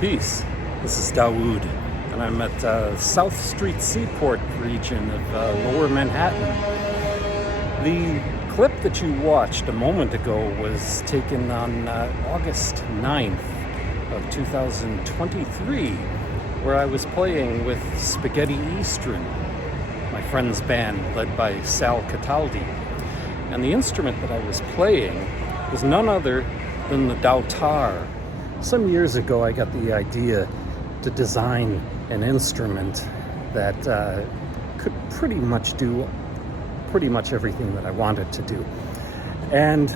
Peace. This is Dawoud, and I'm at South Street Seaport region of Lower Manhattan. The clip that you watched a moment ago was taken on August 9th of 2023, where I was playing with Spaghetti Eastern, my friend's band led by Sal Cataldi. And the instrument that I was playing was none other than the Dautar. Some years ago, I got the idea to design an instrument that could pretty much do pretty much everything that I wanted to do. And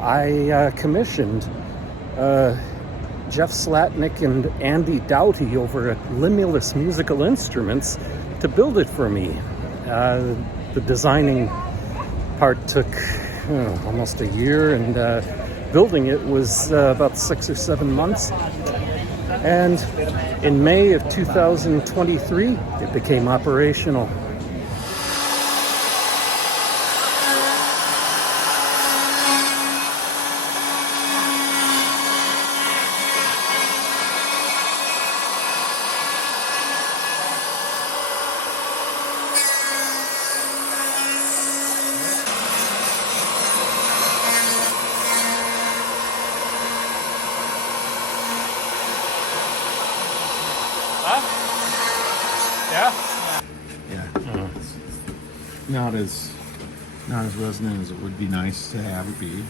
I commissioned Jeff Slatnick and Andy Doughty over at Limulus Musical Instruments to build it for me. The designing part took almost a year, and building it was about 6 or 7 months. And in May of 2023, it became operational. Yeah. Not as resonant as it would be nice to have it be.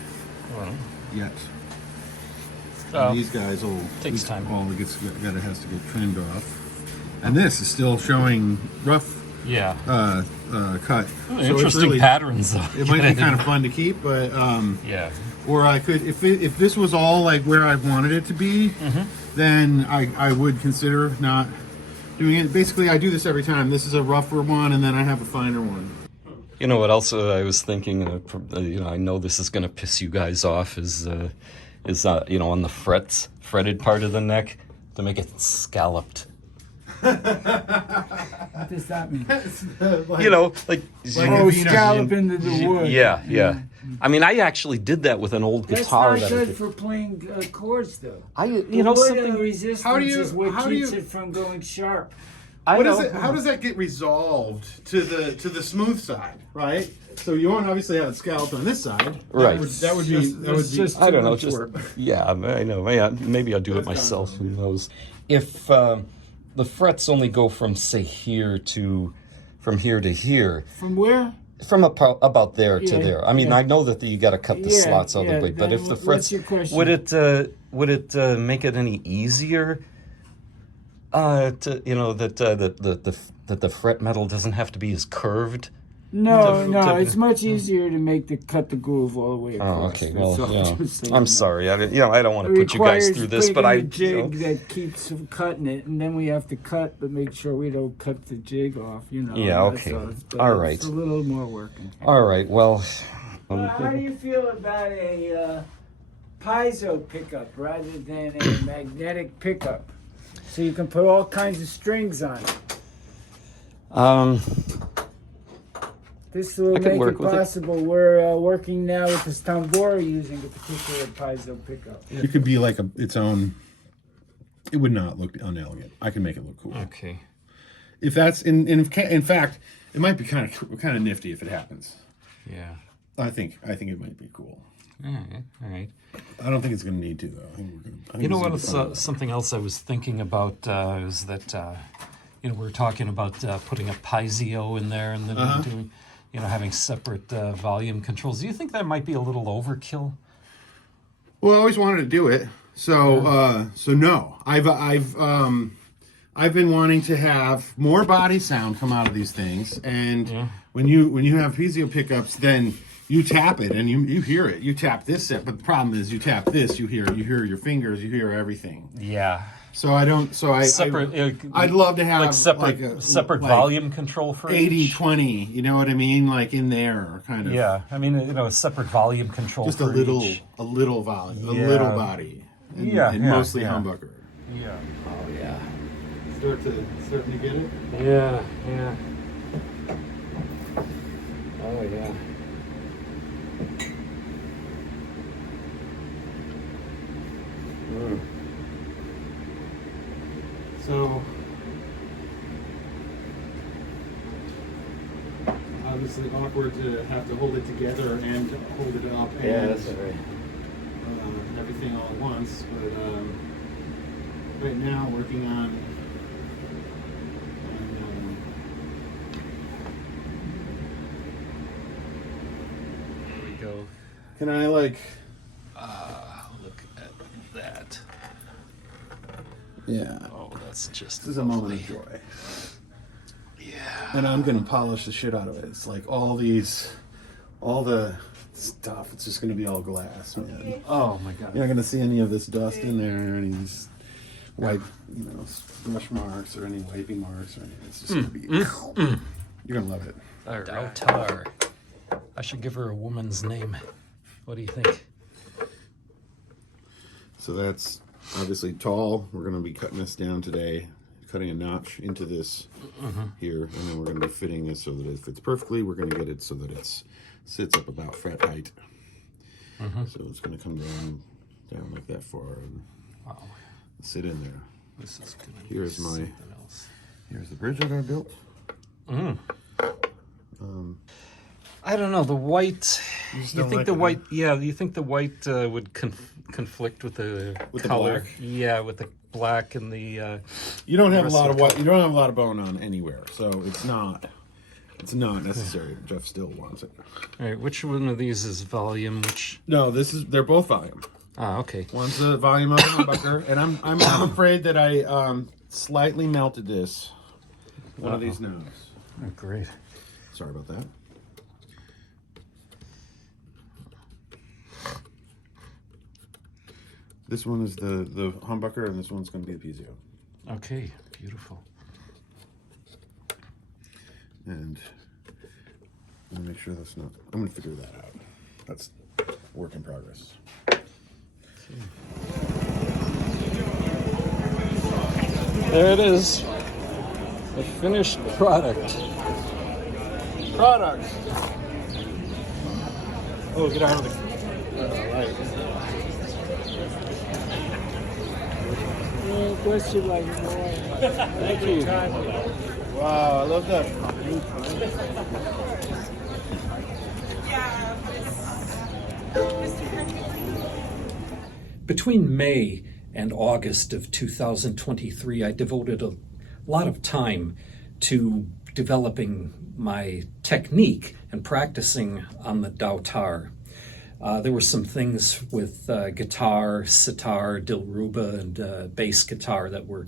Well, Yet. so These guys will takes time. All it has to get trimmed off. And this is still showing rough Yeah. cut. So it's Interesting really, patterns, though. it might be kind of fun to keep, but Yeah. or I could if this was all like where I wanted it to be, then I would consider not doing it. Basically, I do this every time. This is a rougher one, and then I have a finer one. You know what else I was thinking? I know this is going to piss you guys off. Is on the fretted part of the neck, to make it scalloped. What does that mean? Scallop into the wood. Yeah. I mean, I actually did that with an old That's guitar. not good for playing chords, though. The wood Something resistance How do you- is what how do keeps you- it from going sharp. How does that get resolved to the smooth side, right? So you won't obviously have it scalloped on this side. Right. That would be. just I don't know. much Just work. yeah, I know. Maybe I'll do it myself. Who knows? If the frets only go from say here to here, From where? from about there to Yeah, there. I mean, yeah. I know that you got to cut the Yeah, slots out of the way, but then if the what's frets, your question? would it make it any easier? That the fret metal doesn't have to be as curved. No, it's much easier to cut the groove all the way across. Oh, okay. That's Well, all yeah. I'm saying. I'm sorry. I don't want to It put you guys requires through this, but putting a jig that keeps cutting it, and then we have to cut, but make sure we don't cut the jig off. Yeah, that's okay. But All it's right. a little more work. All right. Well, How do you feel about a piezo pickup rather than a magnetic pickup? So you can put all kinds of strings on it. This will I could make work it with it. possible. We're working now with this tambora using a particular piezo pickup. It could be like its own. It would not look unelegant. I can make it look cool. okay. If that's in fact, it might be kind of nifty if it happens. Yeah. I think it might be cool. All right. I don't think it's going to need to though. I think You know it's what? gonna be fun. Something else I was thinking about is that we were talking about putting a piezo in there and then doing, having separate volume controls. Do you think that might be a little overkill? Well, I always wanted to do it. So no. I've been wanting to have more body sound come out of these things, and when you have piezo pickups, then you tap it and you hear it. You tap this set, but the problem is you tap this, you hear your fingers, you hear everything. Yeah. So I don't. So Separate. I'd love to have like separate like volume control for 80-20. You know what I mean? Like in there, kind of. Yeah, I mean, a separate volume control. Just for a little each. volume, a Yeah. little body, and mostly humbucker. Yeah. Oh yeah. Starting to get it. Yeah. Oh yeah. So obviously awkward to have to hold it together and hold it up and right. everything all at once. But right now working on There we go. can I like Look at that. yeah. Oh, that's just This is a moment of joy. Yeah. And I'm gonna polish the shit out of it. It's like all the stuff. It's just gonna be all glass, man. Oh my God. You're not gonna see any of this dust in there, or any of these wipe, brush marks, or any wiping marks, or anything. It's just gonna be. You're gonna love it. Dautar. I should give her a woman's name. What do you think? So that's obviously tall. We're gonna be cutting this down today, cutting a notch into this here, and then we're gonna be fitting this so that it fits perfectly. We're gonna get it so that it sits up about fret height. So it's gonna come down like that far and sit in there. This is gonna Here's be my something else. here's the bridge that I built. I don't know, the white. You don't think like the it, white? Yeah, you think the white would conflict with the the color? black? Yeah, with the black and the. You don't have a rest lot of of the white. You don't have a lot of bone on anywhere, so it's not necessary. Jeff still wants it. All right, which one of these is volume? Which? No, they're both volume. Ah, okay. One's the volume of the humbucker, and I'm afraid that I slightly melted this. One of these knobs. Oh, great. Sorry about that. This one is the humbucker, and this one's going to be the piezo. Okay, beautiful. And I'm gonna make sure that's not. I'm gonna figure that out. That's work in progress. There it is. The finished product. Product. Oh, get out of the light. Bless you like boy. Thank you. Wow, I love that. Between May and August of 2023, I devoted a lot of time to developing my technique and practicing on the Dautar. There were some things with guitar, sitar, dilruba, and bass guitar that were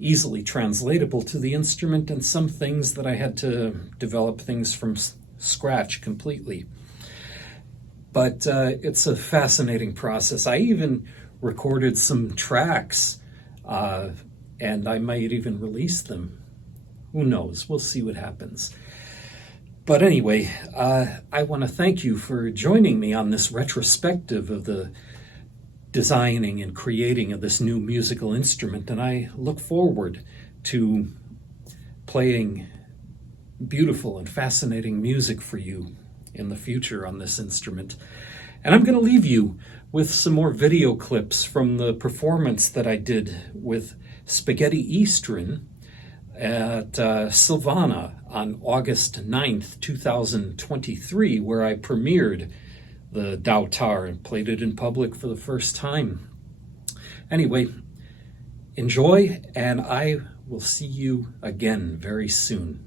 easily translatable to the instrument, and some things that I had to develop things from scratch completely. But it's a fascinating process. I even recorded some tracks, and I might even release them. Who knows? We'll see what happens. But anyway, I want to thank you for joining me on this retrospective of the designing and creating of this new musical instrument, and I look forward to playing beautiful and fascinating music for you in the future on this instrument. And I'm going to leave you with some more video clips from the performance that I did with Spaghetti Eastern at Silvana on August 9th, 2023, where I premiered the Dautar and played it in public for the first time. Anyway, enjoy, and I will see you again very soon.